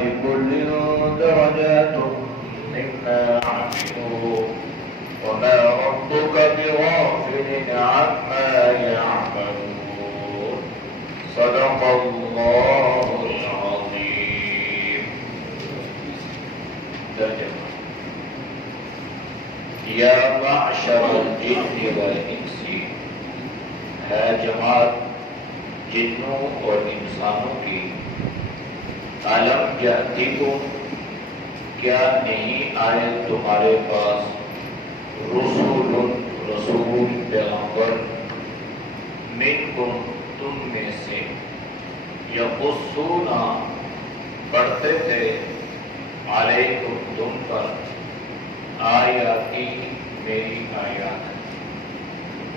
ولكل درجات مما عملوا وما ربك بغافل عما يعملون صدق الله العظيم. ترجمہ: یا معشر الجن والانس، ہے جماعت جنوں اور انسانوں کی، الم یأتکم، کیا نہیں آئے تمہارے پاس، رسول پیغمبر، منکم تم میں سے، یقصون پڑھتے تھے، علیکم تم پر، آیاتی میری آیات،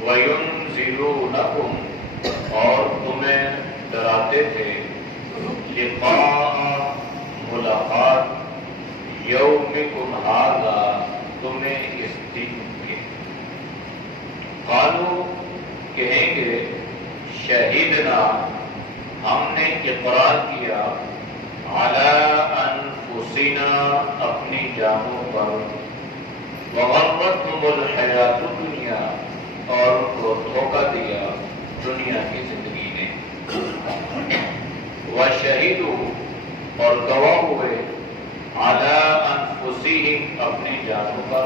وینذرونکم اور تمہیں ڈراتے تھے، لقاء ملاقات، یومکم ھذا تمہیں اس دن کے، قالوا کہیں گے، شہدنا ہم نے اقرار کیا، علی انفسنا اپنی جانوں پر، وغرتہم الحیات الدنیا اور ان کو دھوکہ دیا دنیا کی زندگی نے، وشہدوا اور گواہ ہوئے، علی انفسہم اپنی جانوں پر،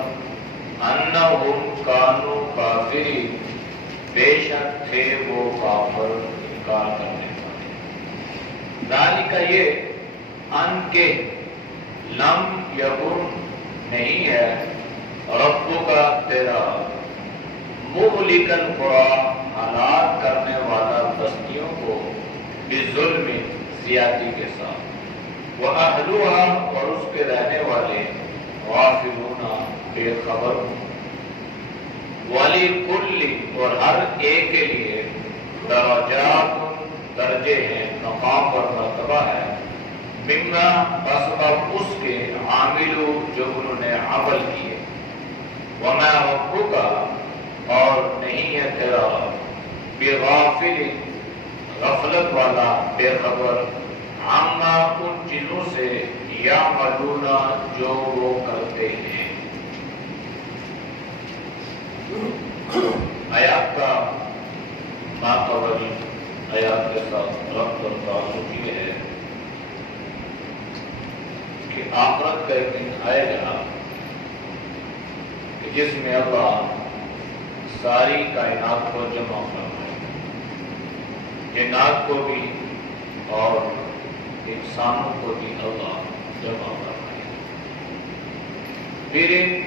انہم کانوا کافرین بے شک تھے وہ کافر، انکار کرنے والے، ذالک یہ، ان کے، لم یکن نہیں ہے، ربک تیرا، مہلک القری ہلاک کرنے والا بستیوں کو، بظلم زیادتی کے ساتھ، وَأَهْلُهَا اور اس کے رہنے والے، غافلون بے خبر ہوں، وَلِكُلِّ اور ہر ایک کے لیے، درجات درجے ہیں، مقام اور مرتبہ ہے، مما بسبب اس کے، عاملو جو انہوں نے عمل کیے، وَمَا رَبُّكَ اور نہیں ہے تیرا، بغافل غفلت والا، بے خبر، عما ان چیزوں سے، یعملون جو وہ کرتے ہیں۔ آیات کا ماقبل آیات کے ساتھ ربط اور تعلق یہ ہے کہ آخرت کا ایک دن آئے گا کہ جس میں اللہ ساری کائنات کو جمع فرمائے، جنات کو بھی اور انسانوں کو بھی اللہ جمع فرمائے۔ پھر ان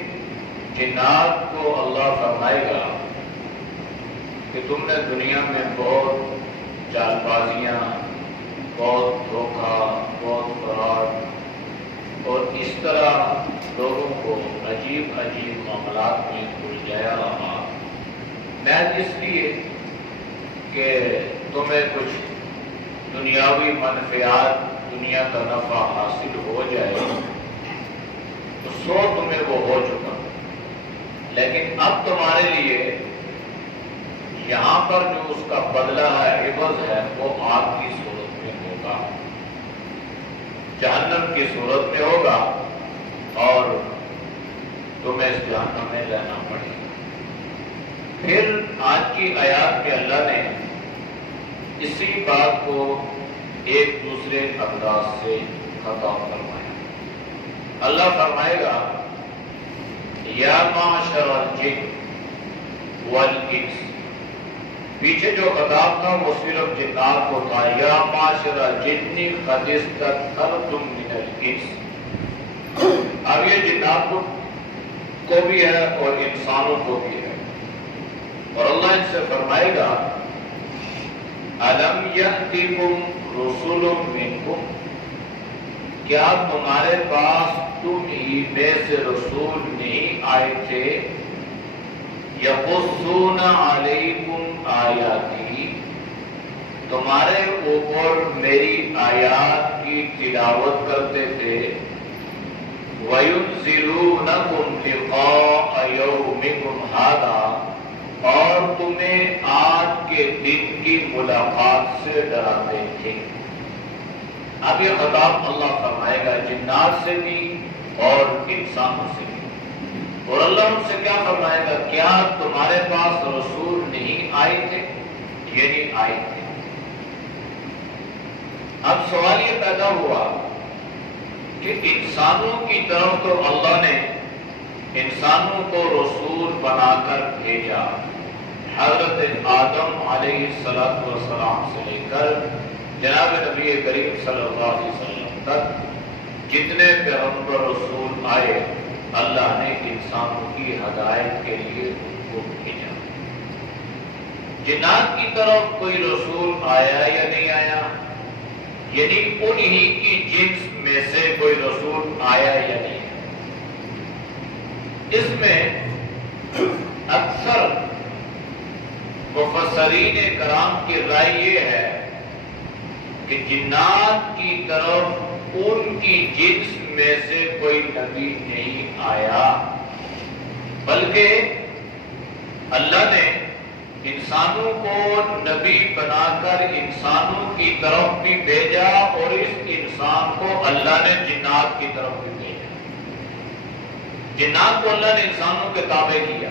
جنات کو اللہ فرمائے گا کہ تم نے دنیا میں بہت چال بازیاں، بہت دھوکہ، بہت فراڈ اور اس طرح لوگوں کو عجیب عجیب معاملات میں الجھایا رہا، محض اس لیے کہ تمہیں کچھ دنیاوی منفعات، دنیا کا نفع حاصل ہو جائے، تو سو تمہیں وہ ہو چکا، لیکن اب تمہارے لیے یہاں پر جو اس کا بدلہ ہے، عوض ہے، وہ آگ کی صورت میں ہوگا، جہنم کی صورت میں ہوگا، اور تمہیں اس جہنم میں رہنا پڑے گا۔ پھر آج کی آیات میں اللہ نے اسی بات کو ایک دوسرے انداز سے خطاب فرمایا۔ اللہ فرمائے گا، یا معشر الجن والانس، پیچھے جو خطاب تھا وہ صرف جنات کو تھا، یا معشر الجن قد استكثرتم من الانس، اب یہ جنات کو بھی ہے اور انسانوں کو بھی ہے، اور اللہ ان سے فرمائے گا، الم یأتکم رسول منکم، کیا تمہارے پاس تم ہی میں سے رسول نہیں آئے تھے، یقصون علیکم آیاتی، تمہارے اوپر میری آیات کی تلاوت کرتے تھے، وَيُنذِرُونَكُمْ لِقَاءَ يَوْمِكُمْ هَذَا اور تمہیں آج کے دن کی ملاقات سے ڈراتے تھے۔ اب یہ خطاب اللہ فرمائے گا جنات سے بھی اور انسانوں سے بھی، اور اللہ ان سے کیا فرمائے گا، کیا تمہارے پاس رسول نہیں آئے تھے؟ یہ نہیں آئے تھے۔ اب سوال یہ پیدا ہوا کہ انسانوں کی طرف تو اللہ نے انسانوں کو رسول بنا کر بھیجا، حضرت آدم علیہ السلام سے لے کر جناب نبی کریم صلی اللہ علیہ وسلم تک جتنے پیغمبر رسول آئے اللہ نے انسانوں کی ہدایت کے لیے ان کو بھیجا۔ جنات کی طرف کوئی رسول آیا یا نہیں آیا؟ یعنی انہی کی جنس میں سے کوئی رسول آیا یا نہیں؟ اس میں اکثر مفسرین کرام کی رائے یہ ہے کہ جنات کی طرف ان کی جنس میں سے کوئی نبی نہیں آیا، بلکہ اللہ نے انسانوں کو نبی بنا کر انسانوں کی طرف بھی بھیجا، اور اس انسان کو اللہ نے جنات کی طرف بھی بھیجا۔ جنات کو اللہ نے انسانوں کے تابع کیا،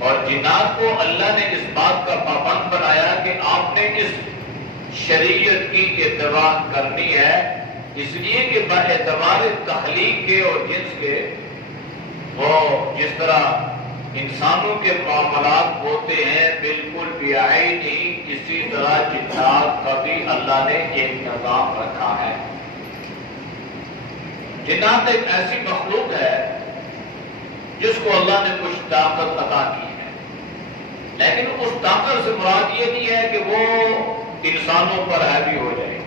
اور جنات کو اللہ نے اس بات کا پابند بنایا کہ آپ نے اس شریعت کی اتباع کرنی ہے، اس لیے کہ باعتبار تخلیق کے اور جنس کے وہ جس طرح انسانوں کے معاملات ہوتے ہیں بالکل بیائی نہیں، اسی طرح جنات کا بھی اللہ نے ایک نظام رکھا ہے۔ جنات ایک ایسی مخلوق ہے جس کو اللہ نے کچھ طاقت عطا کی ہے، لیکن اس طاقت سے مراد یہ نہیں ہے کہ وہ انسانوں پر حاوی ہو جائے،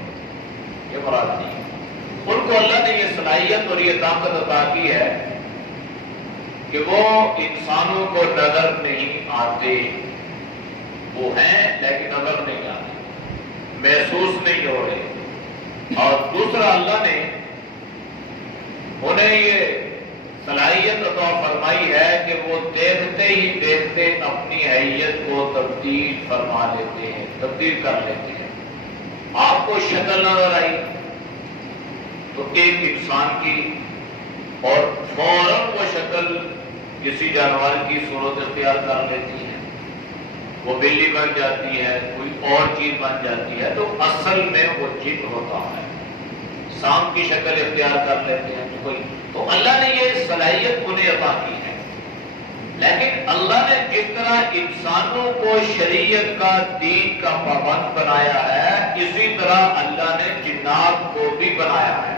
یہ مراد نہیں۔ ان کو اللہ نے یہ صلاحیت اور یہ طاقت عطا کی ہے کہ وہ انسانوں کو نظر نہیں آتے، وہ ہیں لیکن نظر نہیں آتے، محسوس نہیں ہو رہے۔ اور دوسرا اللہ نے انہیں یہ صلاحیت عطا فرمائی ہے کہ وہ دیکھتے ہی دیکھتے اپنی حیت کو تبدیل فرما لیتے ہیں، تبدیل کر لیتے ہیں۔ آپ کو شکل نظر آئی تو ایک انسان کی، اور فوراً وہ شکل کسی جانور کی صورت اختیار کر لیتی ہے، وہ بلی بن جاتی ہے، کوئی اور چیز بن جاتی ہے، تو اصل میں وہ جن ہوتا ہے، سانپ کی شکل اختیار کر لیتے ہیں تو اللہ نے یہ صلاحیت انہیں عطا کی ہے۔ لیکن اللہ نے جس طرح انسانوں کو شریعت کا دین کا پابند بنایا ہے، اسی طرح اللہ نے جنات کو بھی بنایا ہے۔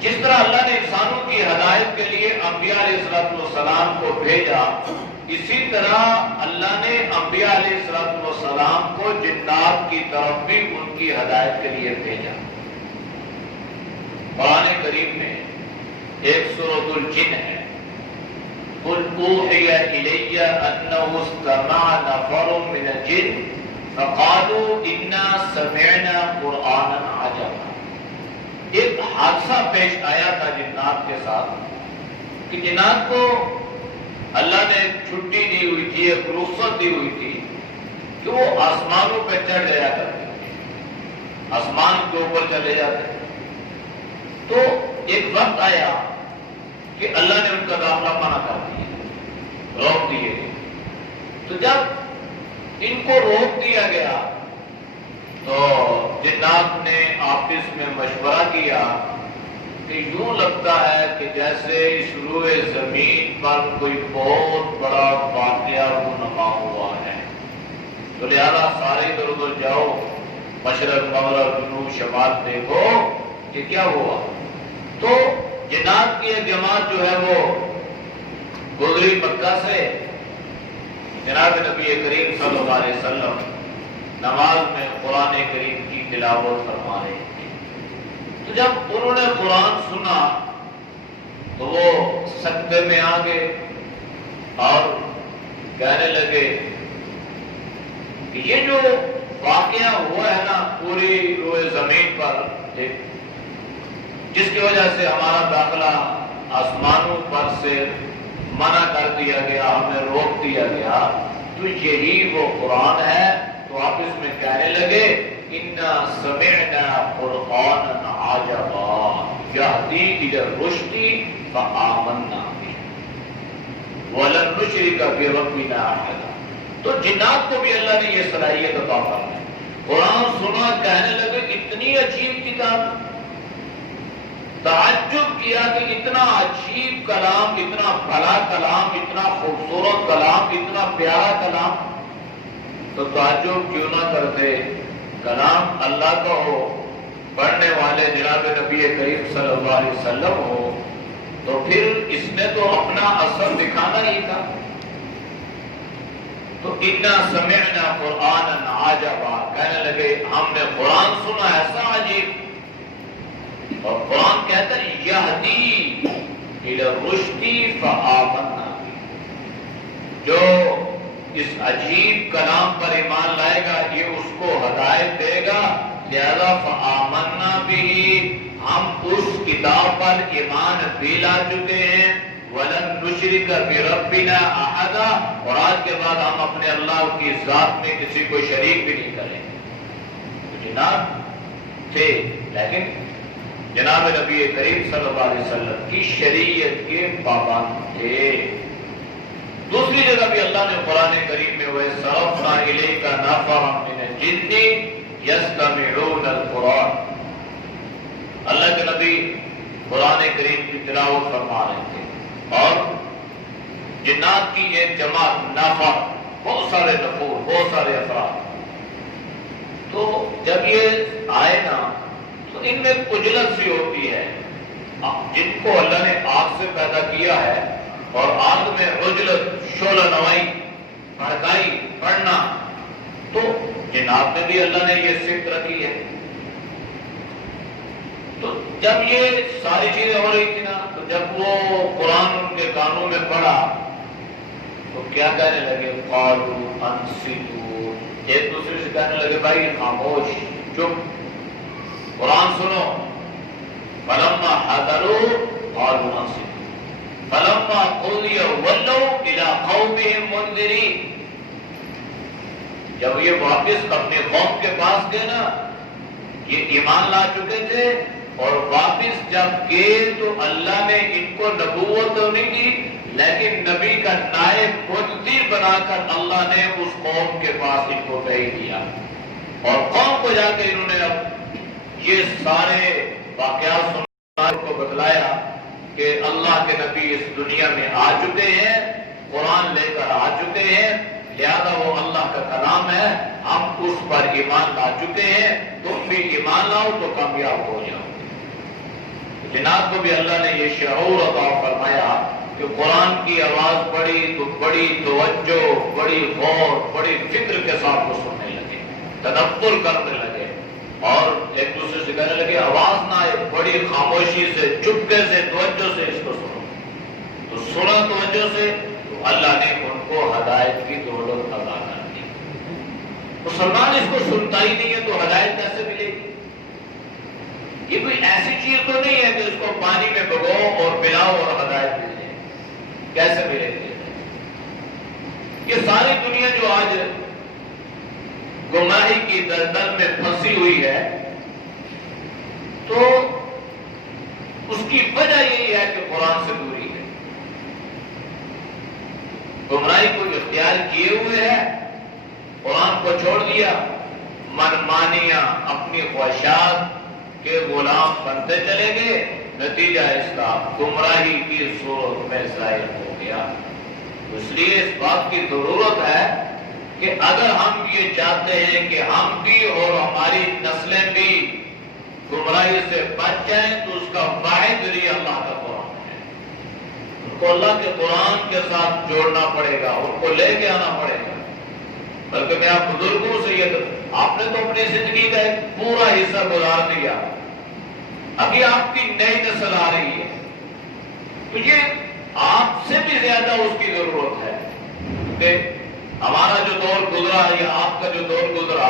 جس طرح اللہ نے انسانوں کی ہدایت کے لیے انبیاء علیہ السلام کو بھیجا، اسی طرح اللہ نے انبیاء علیہ السلام کو جنات کی طرف بھی ان کی ہدایت کے لیے بھیجا۔ قرآن کریم میں ایک سورۃ الجن ہے، قُلْ أُوحِيَ إِلَيَّ أَنَّهُ اسْتَمَعَ نَفَرٌ مِّنَ الْجِنِّ فَقَالُوا إِنَّا سَمِعْنَا قُرْآنًا عَجَبًا۔ ایک حادثہ پیش آیا تھا جنات کے ساتھ کہ جنات کو اللہ نے چھٹی دی ہوئی تھی، ایک رخصت دی ہوئی تھی کہ وہ آسمانوں پہ چڑھ جایا کرتے تھے، آسمان کے اوپر چلے جاتے تھے۔ تو ایک وقت آیا کہ اللہ نے ان کا داخلہ منع کر دیا، روک دیے۔ تو جب ان کو روک دیا گیا تو جنات نے آپس میں مشورہ کیا کہ یوں لگتا ہے کہ جیسے اس روئے زمین پر کوئی بہت بڑا واقعہ رونما ہوا ہے، تو لہذا سارے ادھر ادھر جاؤ، مشرق مغرب جنوب شمال دیکھو کہ کیا ہوا۔ تو جنات کی ایک جماعت جو ہے وہ گزری مکہ سے، جناب نبی کریم صلی اللہ علیہ وسلم نماز میں قرآن کریم کی تلاوت فرما رہے تھے۔ تو جب انہوں نے قرآن سنا تو وہ سکتے میں آ گئے اور کہنے لگے کہ یہ جو واقعہ ہوا ہے نا پوری روئے زمین پر، جس کی وجہ سے ہمارا داخلہ آسمانوں پر سے منع کر دیا گیا، ہمیں روک دیا گیا، تو یہی وہ قرآن ہے۔ تو آپ اس میں کہنے لگے انا سمعنا قرآنا عجبا یہدی الی الرشد فآمنا به ولن نشرک بربنا احدا. تو جنات کو بھی اللہ نے یہ صلاحیت عطا فرمائی. قرآن سنا کہنے لگے اتنی عجیب کتاب. تعجب کیا کہ اتنا عجیب کلام، اتنا بھلا کلام، اتنا خوبصورت کلام، اتنا پیارا کلام. تو تعجب کیوں نہ کرتے؟ کلام اللہ کا ہو، پڑھنے والے جناب نبی کریم صلی اللہ علیہ وسلم ہو، تو پھر اس نے تو اپنا اثر دکھانا ہی تھا. تو انا سمعنا قرآنا عجبا، کہنے لگے ہم نے قرآن سنا ایسا عجیب. اور قرآن کہتا ہے یہدی الی الرشد فآمنا به، جو اس عجیب کلام پر ایمان لائے گا یہ اس کو ہدایت دے گا. لہذا فآمنا به، ہم اس کتاب پر ایمان بھی لا چکے ہیں. وَلَن نُشْرِكَ بِرَبِّنَا أَحَدًا، اور آج کے بعد ہم اپنے اللہ کی ذات میں کسی کو شریک بھی نہیں کریں. تو جناب تھے، لیکن جناب نبی کریم صلی اللہ علیہ وسلم کی شریعت کے پابند تھے. دوسری جگہ بھی اللہ نے قرآن کریم میں وَصَرَفْنَا إِلَيْكَ نَفَرًا مِنَ الْجِنِّ يَسْتَمِعُونَ الْقُرْآنَ، اللہ کے نبی قرآن کریم کی تلاوت فرما رہے تھے اور جنات کی ایک جماعت نفر، بہت سارے نفور، بہت سارے افراد. تو جب یہ آئے نا تو ان میں کجلت سی ہوتی ہے. جن کو اللہ نے آگ سے پیدا کیا ہے اور آگ میں عجلت، شعلہ نوائی، بھڑکائی، پڑھنا، تو جناب میں بھی اللہ نے یہ صفت رکھی ہے. تو جب یہ ساری چیزیں ہو رہی تھی نا، تو جب وہ قرآن ان کے کانوں میں پڑا تو کیا کہنے لگے؟ قالوا انصتوا، ایک دوسرے سے کہنے لگے بھائی خاموش، چپ، قرآن سنو. فلما حضروا قالوا انصتوا فلما قضي ولوا الى قومهم منذرين. جب یہ واپس اپنے قوم کے پاس گئے نا، یہ ایمان لا چکے تھے اور واپس جب گئے تو اللہ نے ان کو نبوت تو نہیں دی، لیکن نبی کا نائب منذر بنا کر اللہ نے اس قوم کے پاس ان کو بھیج دیا. اور قوم کو جا کے انہوں نے اب یہ سارے واقعات سنا کو بتلایا کہ اللہ کے نبی اس دنیا میں آ چکے ہیں، قرآن لے کر آ چکے ہیں، لہذا وہ اللہ کا کلام ہے، ہم اس پر ایمان لا چکے ہیں، تم بھی ایمان لاؤ تو کامیاب ہو جاؤ. جناب کو بھی اللہ نے یہ شعور عطا فرمایا کہ قرآن کی آواز پڑی تو بڑی توجہ، بڑی غور، بڑی فکر کے ساتھ وہ سننے لگے، تدبر کرنے لگے اور ایک دوسرے سے کہنے لگے آواز نہ آئے، بڑی خاموشی سے، چپکے سے، توجہ سے اس کو سنو. تو سنا توجہ سے تو اللہ نے ان کو ہدایت کی دولت عطا کر دی. مسلمان اس کو سنتا ہی نہیں ہے تو ہدایت کیسے ملے گی؟ یہ کوئی ایسی چیز تو نہیں ہے کہ اس کو پانی میں بھگو اور پلاؤ اور ہدایت مل جائے. کیسے ملے گی؟ یہ ساری دنیا جو آج گمراہی کی دلدل میں پھنسی ہوئی ہے تو اس کی وجہ یہی ہے کہ قرآن سے دوری ہے. گمراہی کو اختیار کیے ہوئے ہے، قرآن کو چھوڑ دیا، منمانیاں، اپنی خواہشات کے غلام بنتے چلے گئے، نتیجہ اس کا گمراہی کی صورت میں ظاہر ہو گیا. اس لیے اس بات کی ضرورت ہے کہ اگر ہم یہ چاہتے ہیں کہ ہم بھی اور ہماری نسلیں بھی گمراہی سے بچ جائیں تو اس کا واحد ذریعہ اللہ کا قرآن ہے. ان کو اللہ کے قرآن کے ساتھ جوڑنا پڑے گا، ان کو لے کے آنا پڑے گا. بلکہ میں آپ بزرگوں سے یہ آپ نے تو اپنی زندگی کا ایک پورا حصہ گزار دیا، ابھی آپ کی نئی نسل آ رہی ہے تو یہ آپ سے بھی زیادہ اس کی ضرورت ہے. کہ ہمارا جو دور گزرا یا آپ کا جو دور گزرا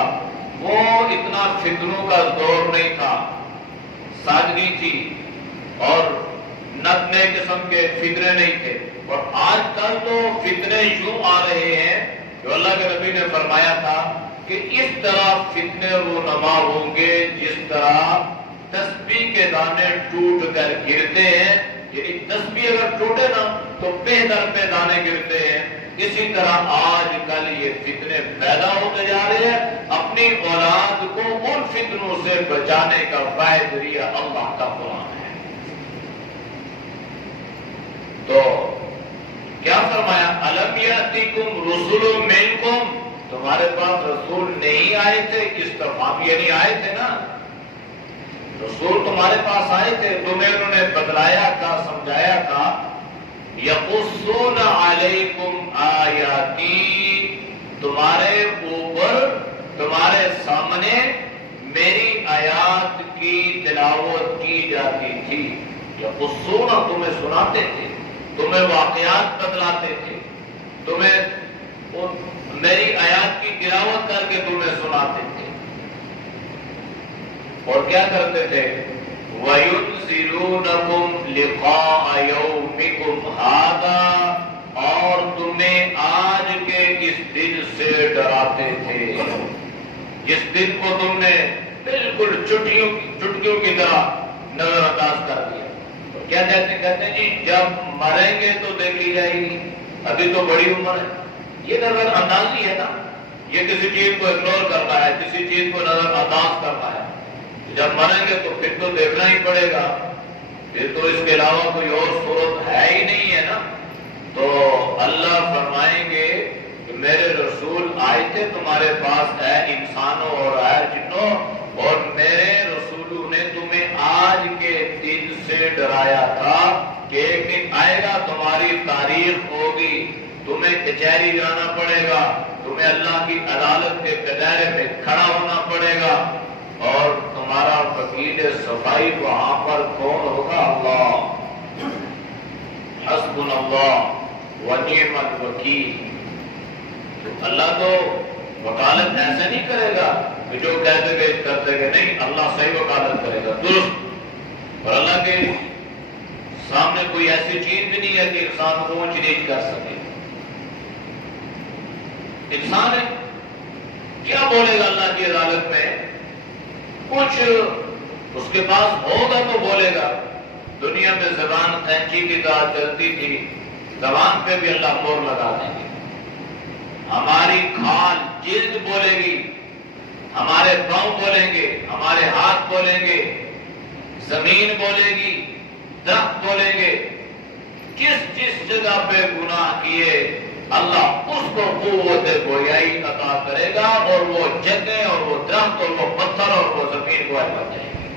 وہ اتنا فتنوں کا دور نہیں تھا، سادگی تھی اور نت نئے قسم کے فتنے نہیں تھے. اور آج کل تو فتنے یوں آ رہے ہیں جو اللہ کے نبی نے فرمایا تھا کہ اس طرح فتنے رونما ہوں گے جس طرح تسبیح کے دانے ٹوٹ کر گرتے ہیں، یعنی تسبیح اگر ٹوٹے نا تو پہ در پہ دانے گرتے ہیں، اسی طرح آج کل یہ فتنے پیدا ہوتے جا رہے ہیں۔ اپنی اولاد کو ان فتنوں سے بچانے کا واحد ذریعہ اللہ کا قرآن ہے۔ تو کیا فرمایا؟ الم یاتیکم رسل منکم، تمہارے پاس رسول نہیں آئے تھے؟ استفہام یعنی آئے تھے نا، رسول تمہارے پاس آئے تھے، تمہیں انہوں نے بتلایا تھا، سمجھایا تھا۔ یقصون علیکم آیاتی، تمہارے اوپر تمہارے سامنے میری آیات کی تلاوت کی جاتی تھی۔ یقصون، تمہیں سناتے تھے، تمہیں واقعات بتلاتے تھے، تمہیں میری آیات کی تلاوت کر کے تمہیں سناتے تھے، اور کیا کرتے تھے؟ وَيُنذِرُونَكُمْ لِقَاءَ يَوْمِكُمْ هَذَا، اور تمہیں آج کے اس دن سے ڈراتے تھے، جس دن کو تم نے بالکل چٹکیوں کی طرح نظر انداز کر دیا۔ تو کیا کہتے ہیں جی جب مریں گے تو دیکھ لی جائے گی، ابھی تو بڑی عمر ہے۔ یہ نظر اندازی ہے نا، یہ کسی چیز کو اگنور کرنا ہے، کسی چیز کو نظر انداز کرنا ہے۔ جب مریں گے تو پھر تو دیکھنا ہی پڑے گا، پھر تو اس کے علاوہ کوئی اور صورت ہے ہی نہیں ہے نا۔ تو اللہ فرمائیں گے کہ میرے رسول آئے تھے تمہارے پاس، اے انسانوں اور اے جنوں، اور میرے رسولوں نے تمہیں آج کے دن سے ڈرایا تھا کہ ایک دن آئے گا، تمہاری تاریخ ہوگی، تمہیں کچہری جانا پڑے گا، تمہیں اللہ کی عدالت کے کٹہرے میں کھڑا ہونا پڑے گا، اور تمہارا وکیل صفائی وہاں پر کون ہوگا؟ اللہ، حسبنا اللہ ونعم الوکیل۔ تو اللہ تو وکالت ایسے نہیں کرے گا کہ جو کہتے گئے کرتے گئے، نہیں، اللہ صحیح وکالت کرے گا، درست۔ اور اللہ کے سامنے کوئی ایسی چیز بھی نہیں ہے کہ انسان اونچ نیچ کر سکے۔ انسان ہے، کیا بولے گا اللہ کی عدالت میں؟ کچھ اس کے پاس ہوگا تو بولے گا۔ دنیا میں زبان قینچی کی طرح چلتی تھی، زبان پہ بھی اللہ مور لگا دیں گے۔ ہماری کھال جلد بولے گی، ہمارے پاؤں بولیں گے، ہمارے ہاتھ بولیں گے، زمین بولے گی، درخت بولیں گے۔ جس جگہ پہ گناہ کیے اللہ اس کو قوت گویائی عطا کرے گا، اور وہ جگہ اور وہ درخت اور وہ پتھر اور وہ زمین گواہ بن جائے گی۔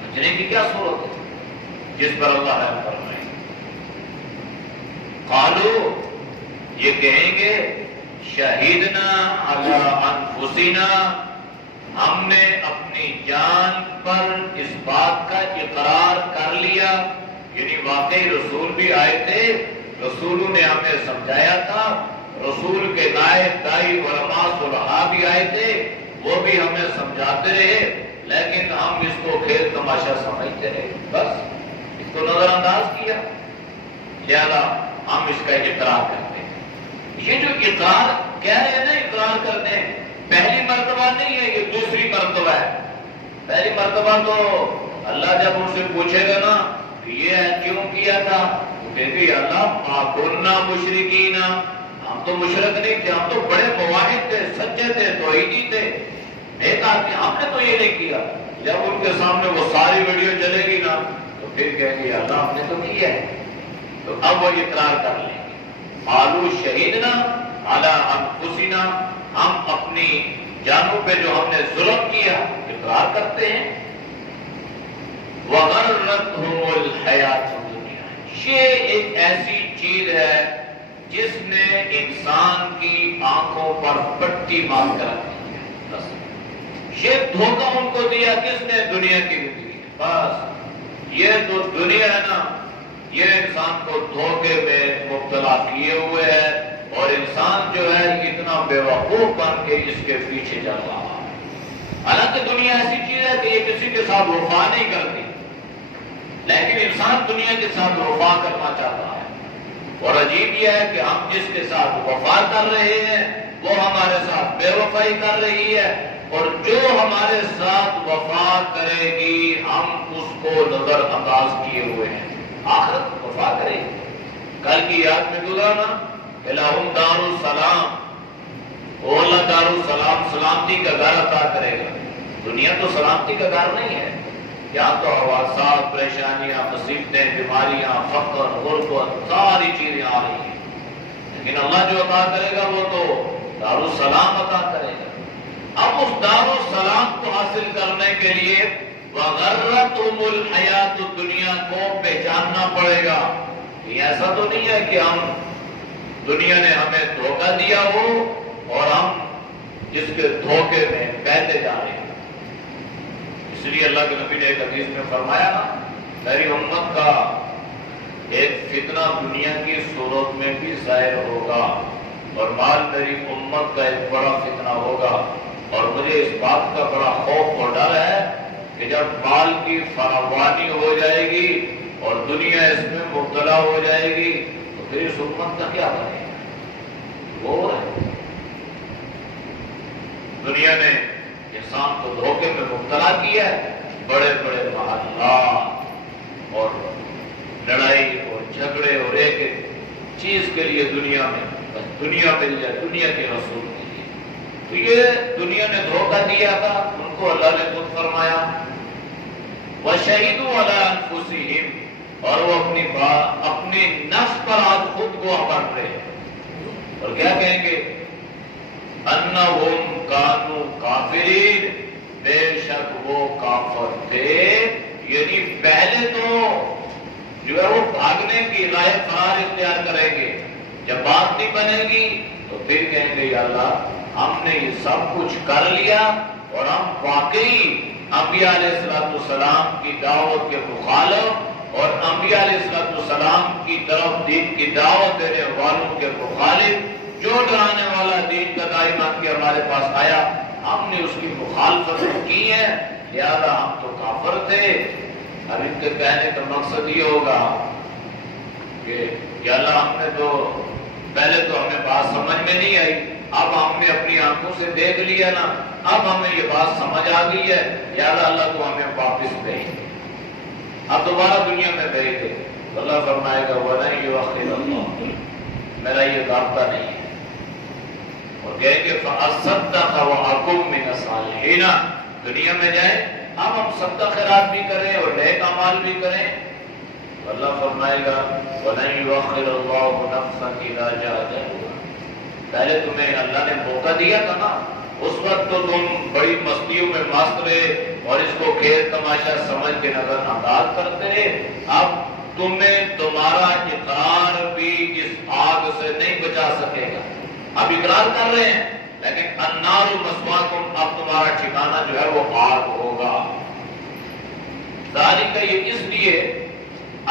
بچنے کی کیا صورت ہے جس پر اللہ رحم فرمائے؟ قالو، یہ کہیں گے، شہیدنا علی انفسنا، ہم نے اپنی جان پر اس بات کا اقرار کر لیا، یعنی واقعی رسول بھی آئے تھے، رسولوں نے ہمیں سمجھایا تھا، رسول کے نائب دائی علماء صلحاء بھی آئے تھے، وہ بھی ہمیں سمجھاتے رہے، لیکن ہم اس کو کھیل تماشا سمجھتے رہے، بس اس کو نظر انداز کیا، لہذا ہم اس کا اقرار کرتے ہیں۔ یہ جو اقرار کہہ رہے ہیں نا، اقرار کرتے ہیں، پہلی مرتبہ نہیں ہے، یہ دوسری مرتبہ ہے۔ پہلی مرتبہ تو اللہ جب ان سے پوچھے گا نا کہ یہ کیوں کیا تھا، کہ اللہ ما کنا مشرکین، ہم تو مشرک نہیں تھے، ہم تو بڑے موحد تھے، سچے تھے، توحیدی تھے، ایک آدمی، ہم نے تو یہ نہیں کیا۔ جب ان کے سامنے وہ ساری ویڈیو چلے گی نا تو پھر کہیں گے اللہ ہم نے تو کیا ہے، تو اب وہ اقرار کر لیں گے۔ قالوا شہیدنا علی انفسنا، ہم اپنی جانوں پہ جو ہم نے ظلم کیا اقرار کرتے ہیں۔ وغرتهم الحیات، یہ ایک ایسی چیز ہے جس نے انسان کی آنکھوں پر پٹی مار کر رکھی ہے، بس یہ دھوکہ ان کو دیا کس نے؟ دنیا کی زندگی، بس یہ تو دنیا ہے نا، یہ انسان کو دھوکے میں مبتلا کیے ہوئے ہے، اور انسان جو ہے اتنا بے وقوف بن کے اس کے پیچھے چل رہا ہے۔ حالانکہ دنیا ایسی چیز ہے کہ یہ کسی کے ساتھ وفا نہیں کرتی، لیکن انسان دنیا کے ساتھ وفا کرنا چاہتا ہے، اور عجیب یہ ہے کہ ہم جس کے ساتھ وفا کر رہے ہیں وہ ہمارے ساتھ بے وفائی کر رہی ہے، اور جو ہمارے ساتھ وفا کرے گی ہم اس کو نظر انداز کیے ہوئے ہیں۔ آخرت وفا کرے گی۔ کل کی یاد میں گزرا نا کہ لہم دار السلام، وہ اللہ دار السلام سلامتی کا گھر عطا کرے گا۔ دنیا تو سلامتی کا گھر نہیں ہے، یہاں تو حوادثات، پریشانیاں، مصیبتیں، بیماریاں، فقر، غربت، ساری چیزیں آ رہی ہیں، لیکن اللہ جو عطا کرے گا وہ تو دار السلام عطا کرے گا۔ اب اس دار السلام کو حاصل کرنے کے لیے وَغَرَّتْهُمُ الْحَيَاةُ الدُّنْيَا کو پہچاننا پڑے گا۔ یہ ایسا تو نہیں ہے کہ ہم دنیا نے ہمیں دھوکہ دیا ہو اور ہم جس کے دھوکے میں بہتے جا رہے ہیں۔ اس لیے اللہ کے نبی نے ایک حدیث میں فرمایا نا، میری امت کا ایک فتنہ دنیا کی صورت میں بھی ظاہر ہوگا، اور مال میری امت کا ایک بڑا فتنہ ہوگا، اور مجھے اس بات کا بڑا خوف اور ڈر ہے کہ جب مال کی فراوانی ہو جائے گی اور دنیا اس میں مبتلا ہو جائے گی تو پھر اس امت کا کیا بنے گا؟ وہ ہے دنیا نے انسان کو دھوکے میں مبتلا کیا ہے، بڑے بڑے محلات اور لڑائی اور جھگڑے اور ایک ایک چیز کے لیے دنیا میں بس دنیا مل جائے، دنیا کے رسول کے لیے۔ تو یہ دنیا نے دھوکہ دیا تھا، ان کو اللہ نے خود فرمایا وَشَهِدُوا عَلَىٰ أَنفُسِهِمْ، اور وہ اپنی نفس پر آج خود کو پڑھ رہے ہیں، اور کیا کہیں گے؟ انہم کانوا کافرین، بے شک وہ کافر تھے۔ یعنی پہلے تو جو ہے وہ بھاگنے کی راہ فرار اختیار کریں گے، جب بات نہیں بنے گی تو پھر کہیں گے یا اللہ ہم نے یہ سب کچھ کر لیا اور ہم واقعی انبیاء علیہ السلام کی دعوت کے مخالف اور انبیاء علیہ السلام کی طرف دین کی دعوت دینے والوں کے مخالف، جو ڈرانے والا دین کا داعی بن کے ہمارے پاس آیا ہم نے اس کی مخالفت کی ہے، لہذا ہم تو کافر تھے۔ اب ان کے کہنے کا مقصد یہ ہوگا کہ یا اللہ ہم نے تو پہلے تو ہمیں بات سمجھ میں نہیں آئی، اب ہم نے اپنی آنکھوں سے دیکھ لیا نا، اب ہمیں یہ بات سمجھ آ گئی ہے، یا اللہ تو ہمیں واپس بھیج دے، اب دوبارہ دنیا میں بھیج دے۔ اللہ فرمائے گا وَلَن يُؤَخِّرَ اللَّهُ، میرا یہ ضابطہ نہیں ہے، اور کہیں کہ فَأَصَّدَّقَ وَأَكُن مِّنَ الصَّالِحِينَ، دنیا میں جائیں اب ہم صدقہ خیرات بھی کریں اور نیک اعمال بھی کریں، تو اللہ فرمائے گا وَلَن يُؤَخِّرَ اللَّهُ نَفْسًا إِذَا جَاءَ أَجَلُهَا، پہلے تمہیں اللہ نے موقع دیا تھا نا، اس وقت تو تم بڑی مستیوں میں مست رہے اور اس کو کھیل تماشا سمجھ کے نظر انداز کرتے رہے، اب تمہیں تمہارا اقرار بھی اس آگ سے نہیں بچا سکے گا۔ اب اقرار کر رہے ہیں لیکن النار مثواکم، اب تمہارا ٹھکانہ جو ہے وہ آگ ہوگا۔ ذالک، یہ اس لیے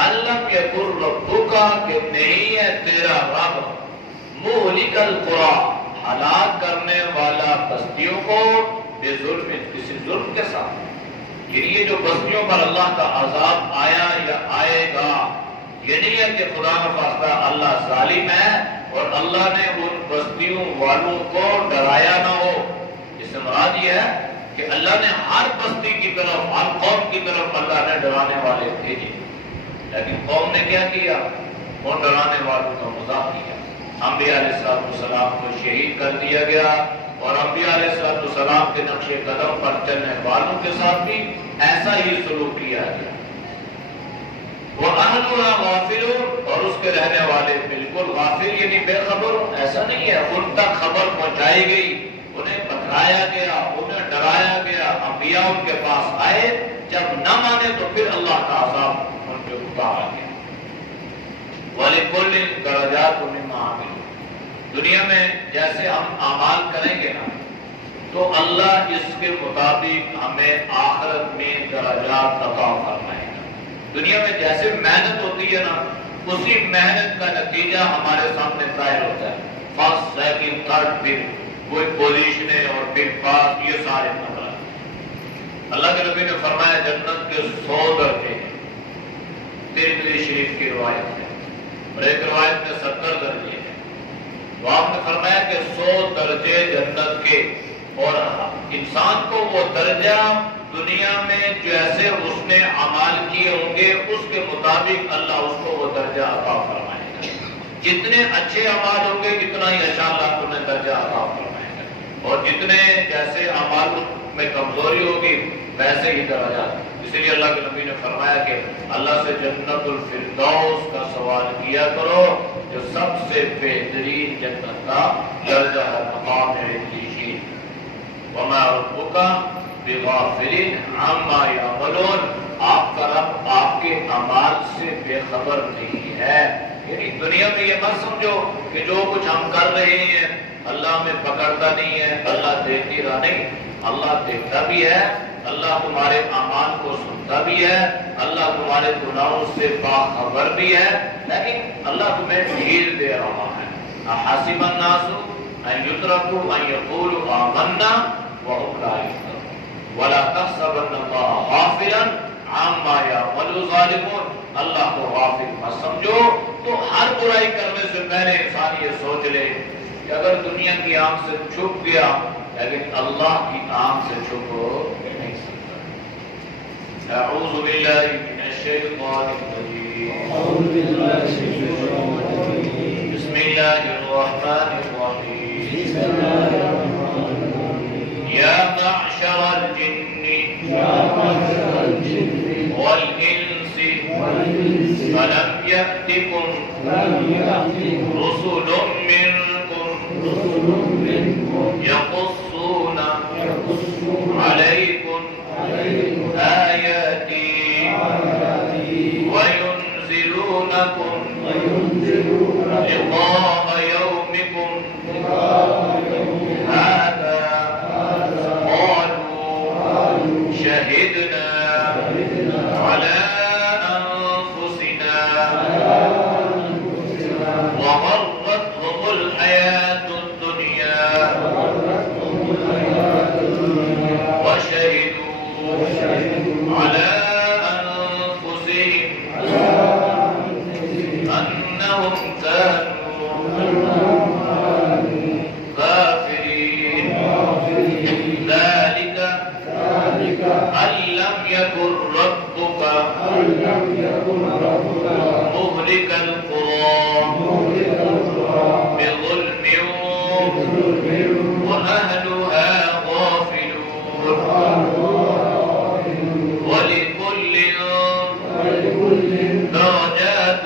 الم یکن ربک، کہ نہیں ہے تیرا رب مہلک القری، ہلاک کرنے والا بستیوں کو بظلم، کسی ظلم کے ساتھ۔ یعنی یہ جو بستیوں پر اللہ کا عذاب آیا یا آئے گا، یہ نہیں ہے کہ خدا نخواستہ اللہ ظالم ہے اور اللہ نے ان بستیوں والوں کو ڈرایا نہ ہو۔ اس سے مراد یہ ہے کہ اللہ نے ہر بستی کی طرف، ہر قوم کی طرف اللہ نے ڈرانے والے بھیجے، لیکن قوم نے کیا کیا؟ ان ڈرانے والوں کا مذاق کیا۔ انبیاء علیہ السلام کو شہید کر دیا گیا، اور انبیاء علیہ السلام کے نقش قدم پر چلنے والوں کے ساتھ بھی ایسا ہی سلوک کیا گیا۔ وَأَهْلُهَا غَافِلُونَ، اور اس کے رہنے والے بالکل غافل، یعنی بے خبر، ایسا نہیں ہے، ان تک خبر پہنچائی گئی، انہیں بتلایا گیا، انہیں ڈرایا گیا، انبیاء ان کے پاس آئے، جب نہ مانے تو پھر اللہ کا عذاب ان پہ اتارا گیا۔ وَلِكُلٍّ دَرَجَاتٌ مِّمَّا عَمِلُوا، دنیا میں جیسے ہم اعمال کریں گے نا تو اللہ اس کے مطابق ہمیں آخرت میں درجات عطا فرمائے گا۔ دنیا میں جیسے محنت ہوتی ہے نا، اسی محنت کا نتیجہ ہمارے سامنے ظاہر ہوتا ہے، فرسٹ سیکنڈ تھرڈ، پھر کوئی پوزیشنیں اور پھر پاس، یہ سارے نمبر۔ اللہ کے نبی نے فرمایا جنت کے 100 درجے ہیں، ترمذی شریف کی روایت ہے، اور ایک روایت میں 70 درجے ہیں۔ تو آپ نے فرمایا کہ 100 درجے جنت کے، اور انسان کو وہ درجہ دنیا میں جیسے اس نے اعمال کیے ہوں گے اس کے مطابق اللہ اس کو وہ درجہ عطا فرمائے گا. جتنے اچھے اعمال ہوں گے اتنا ہی اچھا اللہ تمہیں درجہ عطا فرمائے گا، اور جتنے جیسے اعمال میں کمزوری ہوگی ویسے ہی درجات. اسی لیے اللہ کے نبی نے فرمایا کہ اللہ سے جنت الفردوس کا سوال کیا کرو جو سب سے بہترین جنت کا درجہ ہے، مقام علیشین. وما ربک بغافل عما یعملون، آپ کا رب آپ کے اعمال سے بے خبر نہیں ہے. یعنی دنیا میں یہ مت سمجھو کہ جو کچھ ہم کر رہے ہیں اللہ ہمیں پکڑتا نہیں ہے، اللہ دیکھ رہا نہیں. اللہ دیکھتا بھی ہے، اللہ تمہارے اعمال کو سنتا بھی ہے، اللہ تمہارے گناہوں سے باخبر بھی ہے، لیکن اللہ تمہیں ڈھیل دے رہا ہے. احسب الناس ان یترکوا ان یقولوا آمنا وهم لا یفتنون ولا تحسبن اللہ غافلا عما یعمل الظالمون. اللہ کو غافل مت سمجھو. تو ہر برائی کرنے سے پہلے انسان یہ سوچ لے کہ اگر دنیا کی آنکھ سے چھپ گیا لیکن اللہ کی آنکھ سے چھپ نہیں سکتا. اعوذ باللہ من الشیطان الرجیم. بسم اللہ الرحمن الرحیم. یا معشر الجن والانس فلم یأتکم رسل منکم یقصون علیکم آیاتی وینذرونکم لقاء یومکم هذا قالوا شهدنا على أنفسنا وغرتهم الحياة الدنيا وشهدوا على أنفسهم أنهم كانوا كافرين. ذلك أن لم يكن ربك مهلك القرى بظلم وأهلها غافلون ولكل درجات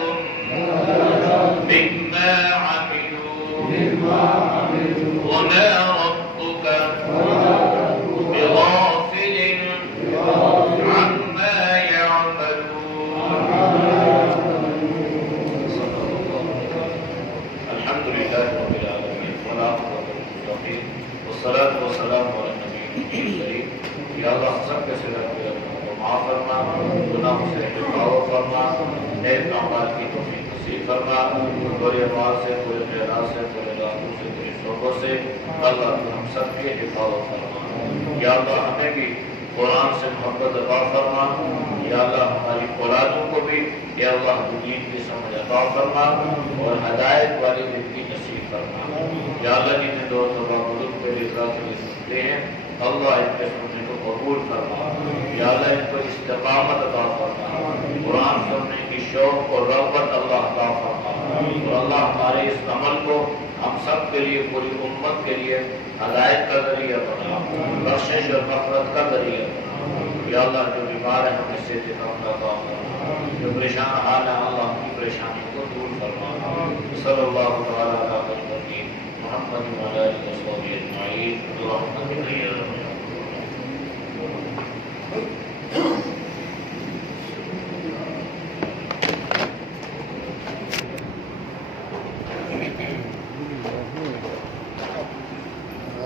مما عملوا وما ربك بغافل عما يعملون. الحمد لله رب العالمين والعاقبة للمتقين والصلاة والسلام على النبي الكريم. یا اللہ سب کے صدق کو معاف فرما، گناہوں سے حفاظت فرما، نیک اعمال کی توفیق نصیب فرما، پورے اعمال سے، پورے خیرات سے، پورے راستوں سے، پوری شعبوں سے اللہ ہم سب کی حفاظت فرما. یا اللہ ہمیں بھی قرآن سے محبت عطا فرما. یا اللہ ہماری اولادوں کو بھی یا اللہ دین کی سمجھ عطا فرما اور ہدایت والی زندگی نصیب فرما. یا اللہ جتنے دور تباہ ملک کے رضا سے سنتے ہیں اللہ ان کے سننے کو قبول فرما. یا اللہ ان کو استقامت عطا فرما، قرآن سننے کی شوق اور رغبت اللہ عطا فرما. اور اللہ ہمارے اس عمل کو ہم سب کے لیے، پوری امت کے لیے ہدایت کا ذریعہ بنا، بخشش اور مغفرت کا ذریعہ بنا. یا اللہ جو بیمار ہے ہمیں صحت عطا فرما، جو پریشان حال ہے اللہ کی پریشانی کو دور فرما. صلی اللہ تعالی علی محمد وعلی آلہ وصحبہ اجمعین. اللهم صل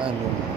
Amin.